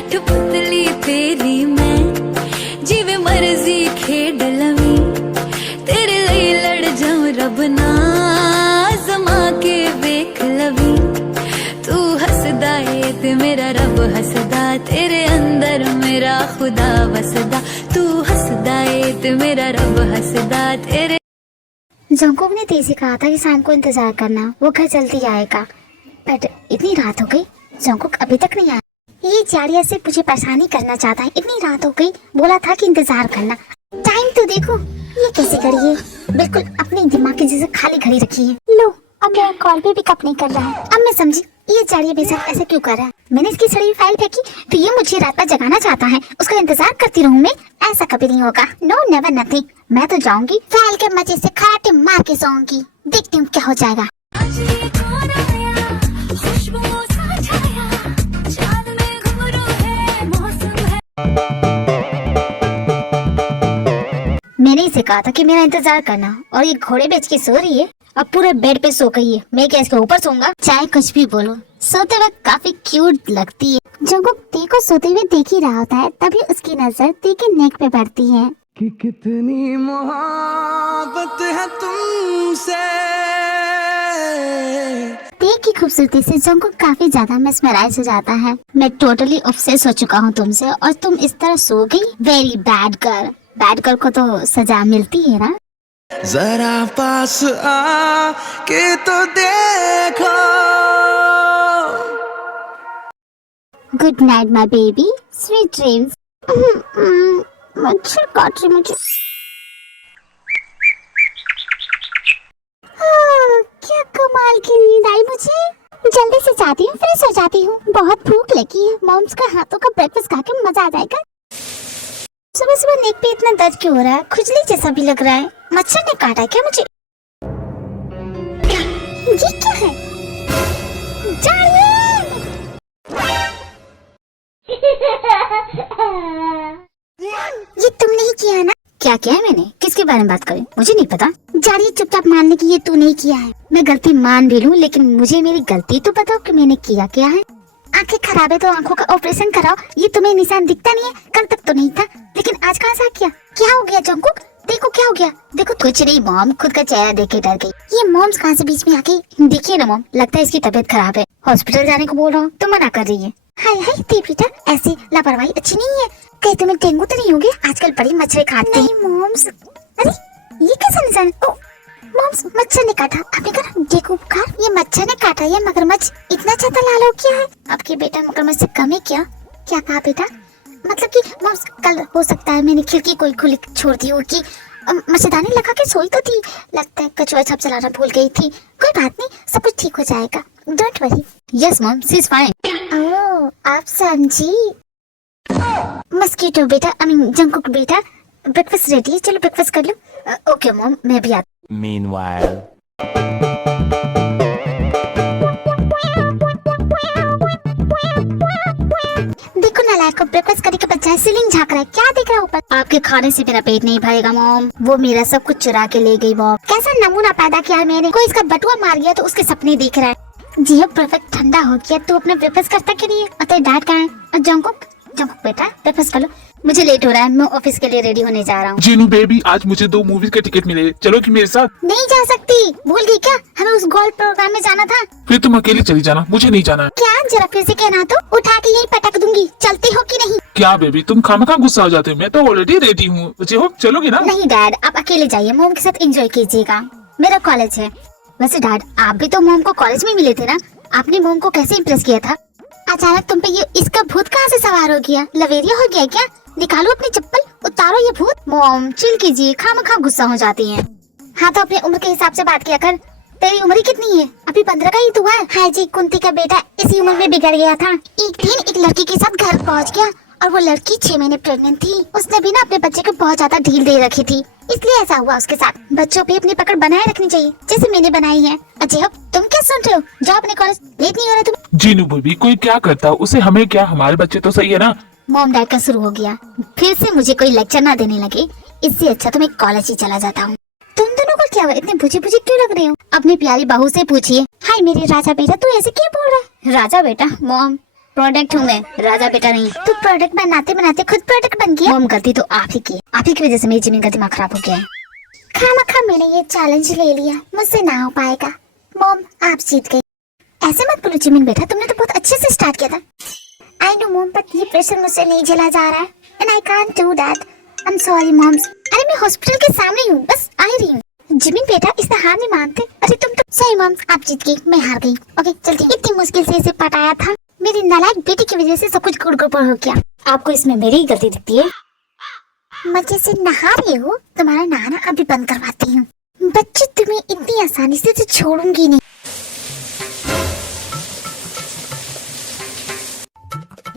कठपुतली तेरी मैं जिवे मर्जी खेड लवी तेरे लिए लड़ जाऊं रब ना आजमा के वेख लवी तू हसदा है ते मेरा रब हसदा तेरे अंदर मेरा खुदा वसदा तू हसदा है ते मेरा रब हसदा तेरे। जंकुक ने तेजी कहा था कि शाम को इंतजार करना, वो घर जल्दी आएगा। बट इतनी रात हो गई, जंकुक अभी तक नहीं आया। ये जाड़िया से मुझे परेशानी करना चाहता है। इतनी रात हो गई, बोला था कि इंतजार करना। टाइम तो देखो, ये कैसी घड़ी है, बिल्कुल अपने दिमाग की जैसे खाली घड़ी रखी है। लो, अब मेरा कॉल भी पिकअप नहीं कर रहा है। अब मैं समझी ये जाड़िया मेरे साथ ऐसा क्यों कर रहा है। मैंने इसकी सड़ी हुई फाइल फेंकी तो ये मुझे रात भर जगाना चाहता है, उसका इंतजार करती रहूं मैं। ऐसा कभी नहीं होगा, नो नेवर नथिंग। मैं तो जाऊंगी फाइल के मजे से खराटे मार के सोऊंगी, देखती हूँ क्या हो जाएगा। मैंने इसे कहा था कि मेरा इंतजार करना, और ये घोड़े बेच के सो रही है। अब पूरे बेड पे सो गई है, मैं क्या इसके ऊपर सोऊंगा। चाहे कुछ भी बोलो, सोते वक्त काफी क्यूट लगती है। जंकुक ती को सोते हुए देख ही रहा होता है, तभी उसकी नजर ती के नेक पे पड़ती है। कि कितनी मोहब्बत है तुमसे। ती की खूबसूरती से जंकुक काफी ज्यादा मेस्मराइज हो जाता है। मैं टोटली ऑब्सेस हो चुका हूँ तुमसे, और तुम इस तरह सो गई। Very bad girl. Bad girl को तो सजा मिलती है ना। जरा पास आ के तो देखो। Good night my baby, sweet dreams. मच्छर काट रही मुझे। क्या कमाल की नींद आई मुझे। जल्दी से जाती हूँ, फ्रेश हो जाती हूँ। बहुत भूख लगी है। मॉम्स का हाथों का ब्रेकफास्ट खा के मजा आ जाएगा। सुबह सुबह नेक पे इतना दर्द क्यों हो रहा है? खुजली जैसा भी लग रहा है। मच्छर ने काटा क्या मुझे? ये क्या है? ये तुमने ही किया ना? क्या किया है मैंने? किसके बारे में बात करें? मुझे नहीं पता। जाड़िया चुपचाप मानने की ये तू नहीं किया है। मैं गलती मान भी लूं, लेकिन मुझे मेरी गलती तो बताओ कि मैंने किया क्या है। आंखें खराब है तो आंखों का ऑपरेशन कराओ। ये तुम्हें निशान दिखता नहीं है? कल तक तो नहीं था, लेकिन आज कहाँ से किया? क्या हो गया जंकुक? देखो क्या हो गया। देखो कुछ नहीं मॉम, खुद का चेहरा देख के डर गई। ये मॉम्स कहाँ से बीच में आ गई? देखिए ना मॉम, लगता है इसकी तबीयत खराब है। हॉस्पिटल जाने को बोल रहा हूँ तो मना कर रही है। हाय हाय ती बेटा, ऐसी लापरवाही अच्छी नहीं है। कहीं तुम्हें डेंगू तो नहीं हो गया? आजकल बड़ी मच्छर काटते हैं। मॉम्स, अरे ये कैसा निशान? मॉम्स, मच्छर ने काटा। आपने कहा डेंगू बुखार? ये मच्छर ने काटा। ये मगरमच्छ इतना ज्यादा लाल हो गया है? आपके बेटा मगरमच्छ से कम है क्या? क्या कहा बेटा? मतलब कि मॉम्स, कल हो सकता है मैंने खिड़की कोई खुली छोड़ दी होगी। मच्छरदानी लगा के सोई तो थी, लगता है कचुआ छाप चलाना भूल गई थी। कोई बात नहीं, सब कुछ ठीक हो जाएगा, don't worry. Yes mom, she is fine. Oh, आप समझी। मस्कीटो बेटा, आई मीन जंकुक बेटा, ब्रेकफास्ट रेडी है, चलो ब्रेकफास्ट कर लो। ओके मॉम, मैं भी आती। Meanwhile. देखो नालायक को ब्रेकफास्ट करने के बजाय सीलिंग झांक रहा है। क्या देख रहा है ऊपर? आपके खाने से मेरा पेट नहीं भरेगा मॉम। वो मेरा सब कुछ चुरा के ले गई मॉम। कैसा नमूना पैदा किया है मैंने। कोई इसका बटुआ मार गया तो उसके सपने देख रहा है। जी परफेक्ट ठंडा हो गया। तू अपना ब्रेकफास्ट करता क्यों नहीं है? और तेरे डैड कहाँ है? और जंकुक, जंकुक बेटा ब्रेकफास्ट कर लो। मुझे लेट हो रहा है, मैं ऑफिस के लिए रेडी होने जा रहा हूँ। जीनू बेबी, आज मुझे 2 मूवीज के टिकट मिले, चलो कि मेरे साथ? नहीं जा सकती, भूल गई क्या? हमें उस गोल्ड प्रोग्राम में जाना था। फिर तुम अकेली चली जाना, मुझे नहीं जाना है। क्या? जरा फिर से कहना तो, उठा के यही पटक दूंगी। चलते हो कि नहीं? क्या बेबी, तुम खामखा गुस्सा हो जाते हो? मैं तो ऑलरेडी रेडी हूँ। बच्चे हो, चलोगे ना? नहीं डैड, आप अकेले जाइए, मोम के साथ एंजॉय कीजिएगा। मेरा कॉलेज है। वैसे डैड, आप भी तो मोम को कॉलेज में मिले थे ना? आपने मोम को कैसे इम्प्रेस किया था? अचानक तुम पे ये इसका भूत कहाँ से सवार हो गया? लवेरिया हो गया क्या? निकालो अपनी चप्पल, उतारो ये भूत। मोम चिल कीजिए, खामखा गुस्सा हो जाती हैं। हाँ तो अपनी उम्र के हिसाब से बात किया कर। तेरी उम्र कितनी है? अभी 15 का ही तो हुआ है। हाय जी, कुंती का बेटा इसी उम्र में बिगड़ गया था। एक दिन एक लड़की के साथ घर पहुँच गया, और वो लड़की 6 महीने प्रेग्नेंट थी। उसने भी ना अपने बच्चे को बहुत ज्यादा ढील दे रखी थी, इसलिए ऐसा हुआ उसके साथ। बच्चों पे अपनी पकड़ बनाए रखनी चाहिए, जैसे मैंने बनाई है। अजय तुम क्या सुन रहे हो? जाओ अपने कॉलेज, लेट नहीं हो रहा तुम? जीनू बेबी, कोई क्या करता, उसे हमें क्या, हमारे बच्चे तो सही है ना? मॉम डैड का शुरू हो गया, फिर से मुझे कोई लेक्चर ना देने लगे। इससे अच्छा तो मैं कॉलेज ही चला जाता हूँ। तुम दोनों को क्या हुआ? इतने बुझे बुझे क्यों लग रहे हो? अपनी प्यारी बहू से पूछिए। हाय मेरे राजा बेटा, तू ऐसे क्यों बोल रहा है? राजा बेटा? मॉम प्रोडक्ट हूँ मैं, राजा बेटा नहीं। तो प्रोडक्ट बनाते बनाते खुद प्रोडक्ट बन गया। मॉम गलती तो आप ही की, आप ही की वजह से मेरी जिमिन का दिमाग खराब हो गया है। खामखा मैंने ये चैलेंज ले लिया, मुझसे ना हो पाएगा। मॉम आप जीत गई। ऐसे मत बोलो जिमिन बेटा, तुमने तो बहुत अच्छे से स्टार्ट किया था। आई नो मॉम, बट ये प्रेशर मुझसे नहीं झेला जा रहा है and I can't do that. I am sorry moms. अरे मैं हॉस्पिटल के सामने हूँ, बस आ ही रही हूँ। जिमिन बेटा इसने हार नहीं मानते। अरे तुम तो सही मॉम, आप जीत गई, मैं हार गई। ओके चलती हूँ। इतनी मुश्किल से इसे पटाया था, मेरी नालायक बेटी की वजह से सब कुछ गड़बड़ हो गया। आपको इसमें मेरी ही गलती दिखती है। मजे से नहा रही हो, तुम्हारा नहाना अभी बंद करवाती हूँ। बच्चे तुम्हें इतनी आसानी से तो छोड़ूंगी नहीं।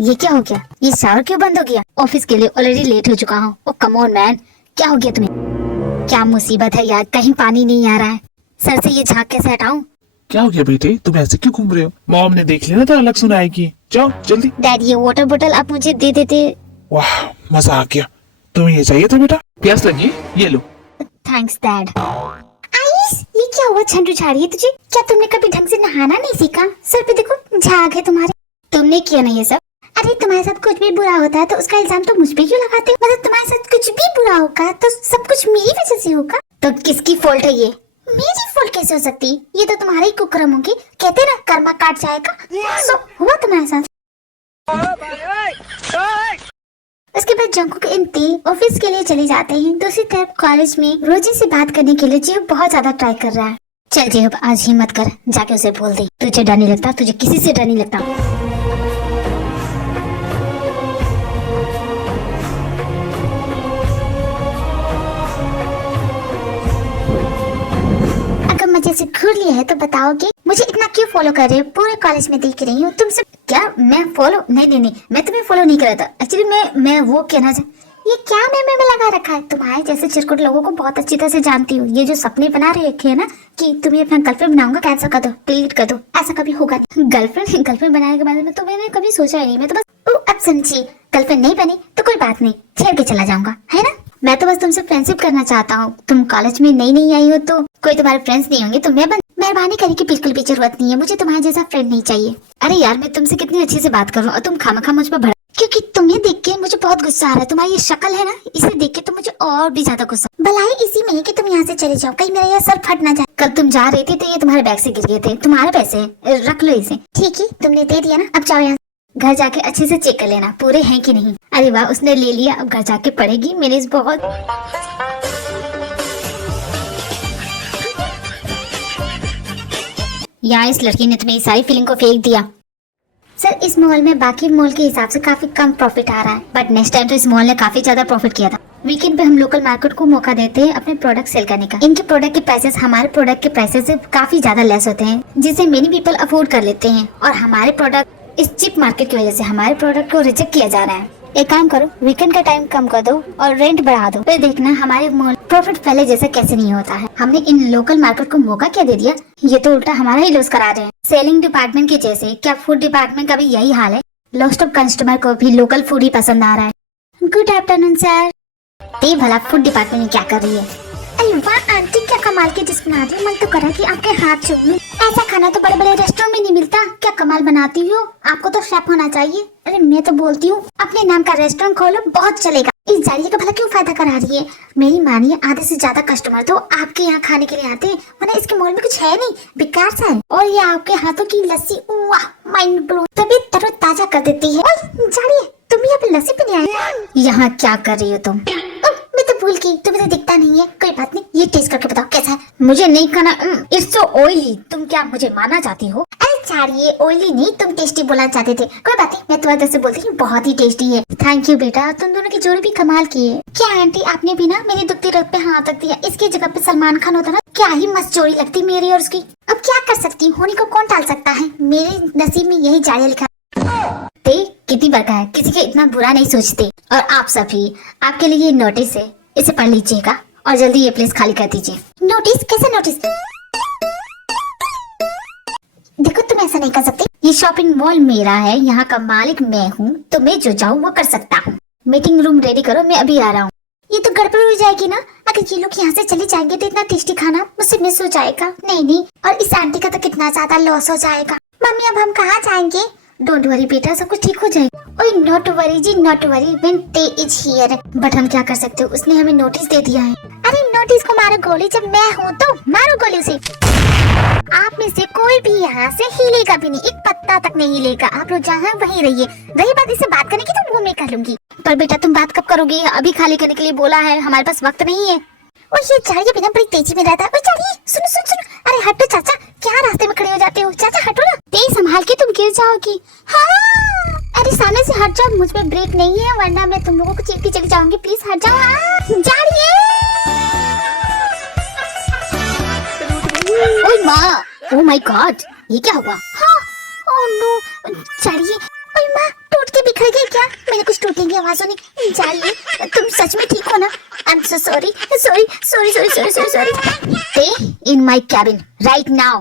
ये क्या हो गया? ये शावर क्यों बंद हो गया? ऑफिस के लिए ऑलरेडी लेट हो चुका हूँ। ओ कम ऑन मैन, क्या हो गया तुम्हें? क्या मुसीबत है यार, कहीं पानी नहीं आ रहा है। सर से ये झाग कैसे हटाऊं? क्या हो गया बेटे, तुम ऐसे क्यों घूम रहे हो? मॉम ने देख लिया ना तो अलग सुनाएगी। जाओ जल्दी। डैडी ये वाटर बोतल आप मुझे दे देते। वाह मजा आ गया। तुम्हें ये चाहिए था बेटा? प्यास लगी? ये लो। Thanks dad. आइस, ये क्या हुआ? छंडू झाड़ी है तुझे? क्या तुमने कभी ढंग से नहाना नहीं सीखा? सर पे देखो झाग है तुम्हारे। तुमने किया ना ये सब? अरे तुम्हारे साथ कुछ भी बुरा होता है तो उसका इल्जाम तो मुझ पे क्यों लगाते हो? मतलब तुम्हारे साथ कुछ भी बुरा होगा तो सब कुछ मेरी वजह से होगा। तो किसकी फॉल्ट है ये? मेरी फॉल्ट कैसे हो सकती? ये तो तुम्हारे ही कुकर्म होंगे। कहते ना कर्मा काट जाएगा, सो हुआ तुम्हारे साथ। उसके बाद जंकुक इंती ऑफिस के लिए चले जाते हैं। दूसरी तरफ कॉलेज में रोजी से बात करने के लिए जेब बहुत ज्यादा ट्राई कर रहा है। चल जेब आज हिम्मत कर, जाके उसे बोल दे तुझे डर नहीं लगता, तुझे किसी से डर नहीं लगता। मजे से घूर लिया है तो बताओगे मुझे इतना क्यों फॉलो कर रहे हो? पूरे कॉलेज में देख रही हूँ तुम सब। क्या मैं फॉलो? नहीं, मैं तुम्हें फॉलो नहीं कर रहा था। एक्चुअली मैं वो कहना ये क्या में लगा रखा है? तुम्हारे जैसे चिरकुट लोगों को बहुत अच्छी तरह से जानती हूँ। ये जो सपने बना रखे है ना कि तुम्हें अपना गर्लफ्रेंड बनाऊंगा, कैंसिल कर दो, डिलीट कर दो, ऐसा कभी होगा नहीं। गर्लफ्रेंड बनाने के बारे में तो मैंने कभी सोचा ही नहीं। मैं तो बस अब समझी, गर्लफ्रेंड नहीं बनी तो कोई बात नहीं, छेड़ के चला जाऊंगा, है ना? मैं तो बस तुमसे फ्रेंडशिप करना चाहता हूँ। तुम कॉलेज में नई आई हो तो कोई तुम्हारे फ्रेंड्स नहीं होंगे तो मैं मेहरबानी करने की बिल्कुल भी जरूरत नहीं है। मुझे तुम्हारे जैसा फ्रेंड नहीं चाहिए। अरे यार मैं तुमसे कितनी अच्छे से बात कर रहा हूँ और तुम खामखा मुझ पर भड़क। क्योंकि तुम्हें देख के मुझे बहुत गुस्सा आ रहा है। तुम्हारी ये शक्ल है ना, इसे देख के तो मुझे और भी ज्यादा गुस्सा। भलाई इसी में है कि तुम यहाँ से चले जाओ, कहीं मेरा यह सर फट ना जाए। कल तुम जा रहे थे तो ये तुम्हारे बैग से गिर गए थे। तुम्हारे पैसे रख लो इसे। ठीक है तुमने दे दिया ना, अब जाओ यहाँ। घर जाके अच्छे से चेक कर लेना पूरे हैं कि नहीं। अरे वाह उसने ले लिया, अब घर जाके पढ़ेगी। मैंने इस बहुत यहाँ इस लड़की ने तुम्हें सारी फीलिंग को फेंक दिया। सर इस मॉल में बाकी मॉल के हिसाब से काफी कम प्रॉफिट आ रहा है, बट नेक्स्ट टाइम तो इस मॉल ने काफी ज्यादा प्रॉफिट किया था। वीकेंड पे हम लोकल मार्केट को मौका देते हैं अपने प्रोडक्ट सेल करने का। इनके प्रोडक्ट के प्राइसेस हमारे प्रोडक्ट के प्राइसेस से काफी ज्यादा लेस होते हैं, जिसे मेनी पीपल अफोर्ड कर लेते हैं। और हमारे प्रोडक्ट इस चिप मार्केट की वजह से हमारे प्रोडक्ट को रिजेक्ट किया जा रहा है। एक काम करो, वीकेंड का टाइम कम कर दो और रेंट बढ़ा दो, फिर देखना हमारे मॉल प्रॉफिट पहले जैसा कैसे नहीं होता है। हमने इन लोकल मार्केट को मौका क्या दे दिया, ये तो उल्टा हमारा ही लॉस करा रहे हैं। सेलिंग डिपार्टमेंट के जैसे क्या फूड डिपार्टमेंट का भी यही हाल है? लॉस्ट ऑफ कस्टमर को भी लोकल फूड ही पसंद आ रहा है। Good afternoon sir. ते भला फूड डिपार्टमेंट में क्या कर रही है? अरे वाह आंटी क्या कमाल की डिश बना रही है, मन तो करा कि आपके हाथ चूमूं। ऐसा खाना तो बड़े बड़े रेस्टोरेंट में नहीं मिलता। क्या कमाल बनाती हो, आपको तो शेफ होना चाहिए। अरे मैं तो बोलती हूँ अपने नाम का रेस्टोरेंट खोलो, बहुत चलेगा। इस जारिया का भला क्यों फायदा करा रही है? मेरी मानिए आधे से ज्यादा कस्टमर तो आपके यहाँ खाने के लिए आते हैं, वरना इसके मॉल में कुछ है नहीं, बेकार सा है। और ये आपके हाथों की लस्सी वाह माइंड ब्लो, तबीयत तरोताजा कर देती है। जारिया तुम यहाँ पे लस्सी पीने आए? यहाँ क्या कर रही हो तुम? मैं तो भूल गई, तुम्हें तो दिखता नहीं है। कोई बात नहीं, ये टेस्ट करके बताओ कैसा है। मुझे नहीं खाना, इट्स सो ऑयली। तुम क्या मुझे मारना चाहती हो? अरे चारिये ऑयली नहीं, तुम टेस्टी बोलना चाहते थे। कोई बात नहीं, मैं तुम्हारे तरफ से बोलती हूँ बहुत ही टेस्टी है। थैंक यू बेटा, तुम दोनों की जोड़ी भी कमाल की है। क्या आंटी आपने भी ना मेरी दुखती रग पे हाथ रख दिया? इसकी जगह पे सलमान खान होता ना, क्या ही मस्त जोड़ी लगती मेरी और उसकी। अब क्या कर सकती हूँ, होने को कौन टाल सकता है। मेरे नसीब में यही जारिया लिखा। कितनी बड़का है, किसी के इतना बुरा नहीं सोचते। और आप सभी, आपके लिए ये नोटिस है, इसे पढ़ लीजिएगा और जल्दी ये प्लेस खाली कर दीजिए। नोटिस? कैसा नोटिस? देखो तुम ऐसा नहीं कर सकती, ये शॉपिंग मॉल मेरा है, यहाँ का मालिक मैं हूँ, तो मैं जो चाहूँ वो कर सकता हूँ। मीटिंग रूम रेडी करो, मैं अभी आ रहा हूँ। ये तो गड़बड़ हो जाएगी ना, अगर ये लोग यहाँ से चले जाएंगे तो इतना टेस्टी खाना मुझसे मिस हो जाएगा। नहीं, और इस आंटी का तो कितना ज्यादा लॉस हो जाएगा। मम्मी अब हम कहाँ जाएंगे? डोंट वरी बेटा, सब कुछ ठीक हो जाएगा। ओए नॉट वरी जी, not worry, when they is here. But हम क्या कर सकते हो, उसने हमें नोटिस दे दिया है। अरे नोटिस को मारो गोली, जब मैं हूँ तो मारो गोली उसे। आप में से कोई भी यहाँ से हिलेगा भी नहीं, एक पत्ता तक नहीं हिलेगा। आप लोग जहाँ वहीं रहिए। रही बात इससे बात करने की तो वो मैं कर लूंगी, पर बेटा तुम बात कब करोगे? अभी खाली करने के लिए बोला है, हमारे पास वक्त नहीं है। और ये चाहिए बिना बड़ी तेजी में रहता है। चाहिए सुनो सुनो सुनो, अरे हटो चाचा, क्या रास्ते में खड़े हो जाते हो? चाचा हटो ना, तेज संभाल के, तुम गिर जाओगी। हाँ, अरे सामने से हट जाओ, मुझ में ब्रेक नहीं है वरना मैं तुम लोगों को चीखती चली जाऊंगी। प्लीज हट जाओ। हाँ, जा रही है। ओह माँ, ओह माय गॉड, ये क्या हुआ? हाँ, ओह नो, चलिए। ओह माँ, टूट के बिखर गई क्या? मैंने कुछ टूटने की आवाज सुनी। जाइए, तुम सच में ठीक हो ना? I am so sorry, sorry sorry sorry sorry sorry sorry. Stay in my cabin right now.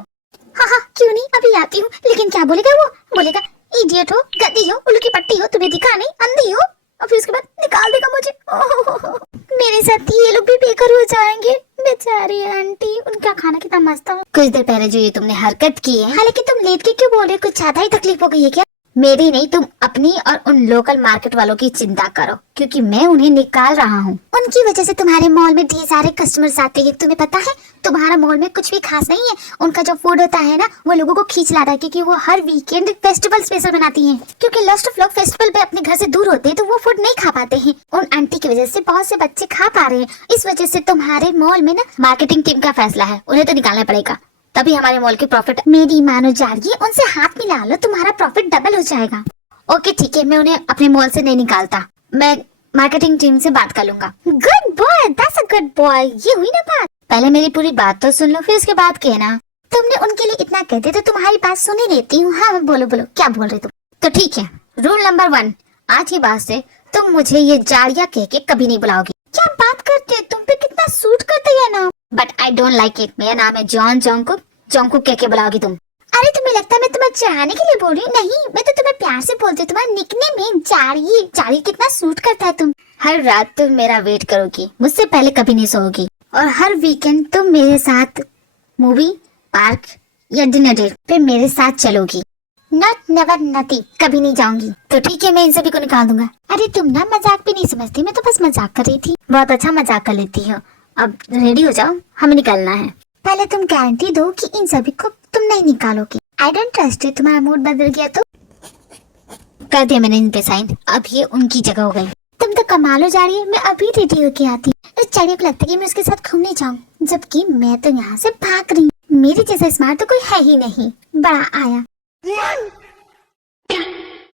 हाँ हाँ, क्यों नहीं, अभी आती हूँ। लेकिन क्या बोलेगा वो? बोलेगा इडियट हो, गधी हो, उल्लू की पट्टी हो, तुम्हें दिखा नहीं, अंधी हो, और फिर उसके बाद निकाल देगा मुझे। ओह, मेरे साथ ये लोग भी बेकार हो जाएंगे। बेचारी आंटी, उनका खाना कितना मस्त था। कुछ देर पहले जो ये तुमने हरकत की है, हालांकि तुम लेट के क्यों बोल रहे हो? कुछ ज्यादा ही तकलीफ हो गई है क्या? मेरी नहीं, तुम अपनी और उन लोकल मार्केट वालों की चिंता करो, क्योंकि मैं उन्हें निकाल रहा हूँ। उनकी वजह से तुम्हारे मॉल में ढेर सारे कस्टमर्स आते हैं। तुम्हें पता है, तुम्हारा मॉल में कुछ भी खास नहीं है। उनका जो फूड होता है ना, वो लोगों को खींच लाता है, क्योंकि वो हर वीकेंड फेस्टिवल स्पेशल बनाती हैं। क्योंकि लॉस्ट ऑफ लोग फेस्टिवल पे अपने घर से दूर होते हैं, तो वो फूड नहीं खा पाते हैं। उन आंटी की वजह से बहुत से बच्चे खा पा रहे हैं। इस वजह से तुम्हारे मॉल में ना मार्केटिंग टीम का फैसला है, उन्हें तो निकालना पड़ेगा, तभी हमारे मॉल की प्रॉफिट। मेरी मानो जारिए, उनसे हाथ मिला लो, तुम्हारा प्रॉफिट डबल हो जाएगा। ओके ठीक है, मैं उन्हें अपने मॉल से नहीं निकालता, मैं मार्केटिंग टीम से बात कर लूंगा। Good boy, that's a good boy. ये हुई ना बात। पहले मेरी पूरी बात तो सुन लो, फिर उसके बाद कहना। तुमने उनके लिए इतना कह दिया तो तुम्हारी बात सुन ही लेती हूँ। हाँ बोलो बोलो, क्या बोल रहे तुम? तो ठीक है, रूल नंबर 1, आज की बात से तुम मुझे ये जाड़िया कह के कभी नहीं बुलाओगी। क्या बात करते हो, तुम पे कितना सूट करता है नाम। But I don't like it. मेरा नाम है जॉन जोंकुक। जोंकुक कह के बुलाओगी तुम? अरे तुम्हें लगता है मैं तुम्हें चाहने के लिए बोल रही हूँ? नहीं, मैं तो तुम्हें प्यार से बोलती हूँ। तुम्हारा निकनेम में जाड़ी, जाड़ी कितना सूट करता है। तुम हर रात तुम मेरा वेट करोगी, मुझसे पहले कभी नहीं सोओगी, और हर वीकेंड तुम मेरे साथ मूवी, पार्क या डिनर डेट पे मेरे साथ चलोगी। नॉट नेवर नथिंग, कभी नहीं जाऊंगी। तो ठीक है, मैं इन सभी को निकाल दूंगा। अरे तुम ना मजाक भी नहीं समझती, मैं तो बस मजाक कर रही थी। बहुत अच्छा मजाक कर लेती हो। अब रेडी हो जाओ, हमें निकलना है। पहले तुम गारंटी दो कि इन सभी को तुम नहीं निकालोगी। I don't trust it. तुम्हारा मूड बदल गया तो? कर दिया मैंने इन पे साइन, अब ये उनकी जगह हो गई। तुम तो कमाल हो जा रही है। मैं अभी रेडी होके आती। इस चढ़िया को लगता है कि मैं उसके साथ घूमने जाऊँ, जबकि मैं तो यहाँ से भाग रही हूँ। मेरे जैसा स्मार्ट तो कोई है ही नहीं। बड़ा आया,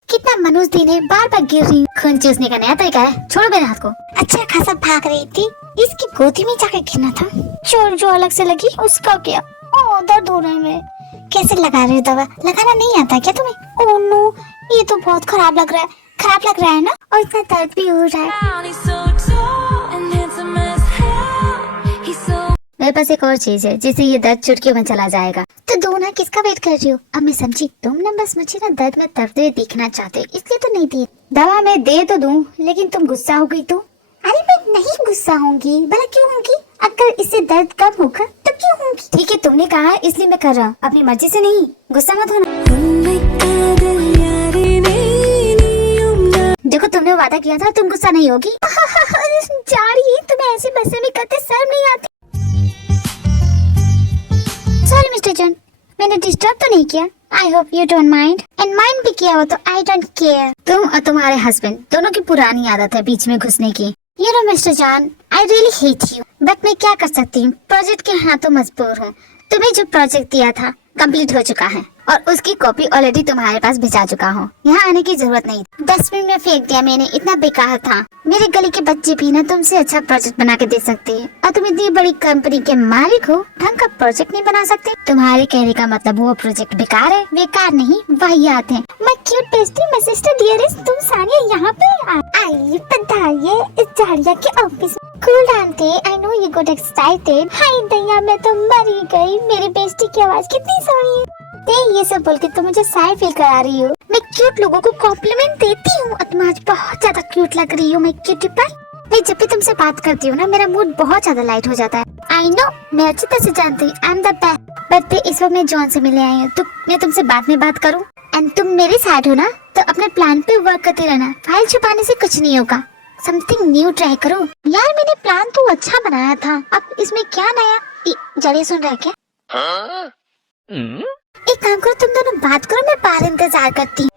कितना मनुष्य दिन है, बार बार गिर रही हूँ। खून चूसने का नया तरीका है। छोड़ो मेरे हाथ को। अच्छा खासा भाग रही थी, इसकी गोदी में जाकर गिरना था। चोट जो अलग से लगी उसका क्या? ओह दर्द हो रहा है। मैं कैसे लगा रही हूँ दवा? लगाना नहीं आता क्या तुम्हें? ओह नो, ये तो बहुत खराब लग रहा है। खराब लग रहा है ना, और इतना दर्द भी हो रहा है। मेरे पास एक और चीज है जिससे ये दर्द चुटकियों में चला जाएगा। तो दो ना, किसका वेट कर रही हो? अब मैं समझी, तुम ना बस मुझे ना दर्द में तड़पते दिखना चाहते, इसलिए तो नहीं दी। दवा मैं दे तो दूं, लेकिन तुम गुस्सा हो गई तो? अरे मैं नहीं गुस्सा होंगी, भला क्यों होंगी? अगर इससे दर्द कम होगा तो क्यों होंगी? ठीक है, तुमने कहा है इसलिए मैं कर रहा हूँ, अपनी मर्जी से नहीं। गुस्सा मत होना। देखो तुमने वादा किया था, तुम गुस्सा नहीं होगी। जाड़ी, तुम्हें ऐसे बसे में करते शर्म नहीं आती? सॉरी मिस्टर जॉन, मैंने डिस्टर्ब तो नहीं किया। I hope you don't mind. And mind भी किया हो तो आई डोंट केयर। तुम और तुम्हारे हस्बैंड दोनों की पुरानी आदत है बीच में घुसने की। You know mister John, I really hate you, but मैं क्या कर सकती हूँ, प्रोजेक्ट के हाथों मजबूर हूँ। तुम्हें जो प्रोजेक्ट दिया था कंप्लीट हो चुका है, और उसकी कॉपी ऑलरेडी तुम्हारे पास भिजा चुका हूँ। यहाँ आने की जरूरत नहीं। डस्टबिन में फेंक दिया मैंने, इतना बेकार था। मेरे गली के बच्चे भी ना तुमसे अच्छा प्रोजेक्ट बना के दे सकते हैं, और तुम इतनी बड़ी कंपनी के मालिक हो, ढंग का प्रोजेक्ट नहीं बना सकते? तुम्हारे कहने का मतलब वो प्रोजेक्ट बेकार है? बेकार नहीं, वाहियात है। मैं क्यूट पेस्ट्री, मैं सिस्टर डियरेस्ट, तुम सानिया यहाँ पे आइए, पधारिए इस जाड़िया के ऑफिस। कूल डाउन थे, I know you got excited. हाय दैया, मैं तो मर ही गई। मेरी बेस्टी की आवाज कितनी सोनी है। ये सब बोल के तुम मुझे साइड फील करा रही हो। मैं क्यूट लोगों को कॉम्प्लीमेंट देती हूँ, और तुम आज बहुत ज्यादा क्यूट लग रही हो। मैं क्यूटी पर मैं जब भी तुमसे बात करती हूँ ना, मेरा मूड बहुत ज्यादा लाइट हो जाता है। आई नो, मैं अच्छी तरह से जानती हूँ, I am the best. But इस वक्त मैं जॉन से मिलने आई हूँ, तो मैं तुमसे बाद में बात करूँ? एंड तुम मेरे साथ हो ना, तो अपने प्लान पे वर्क करते रहना। फाइल छुपाने से कुछ नहीं होगा, समथिंग न्यू ट्राई करो। यार मैंने प्लान तो अच्छा बनाया था, अब इसमें क्या नया? जड़े सुन रहा है क्या? एक काम करो, तुम दोनों बात करो, मैं बाहर इंतजार करती हूँ।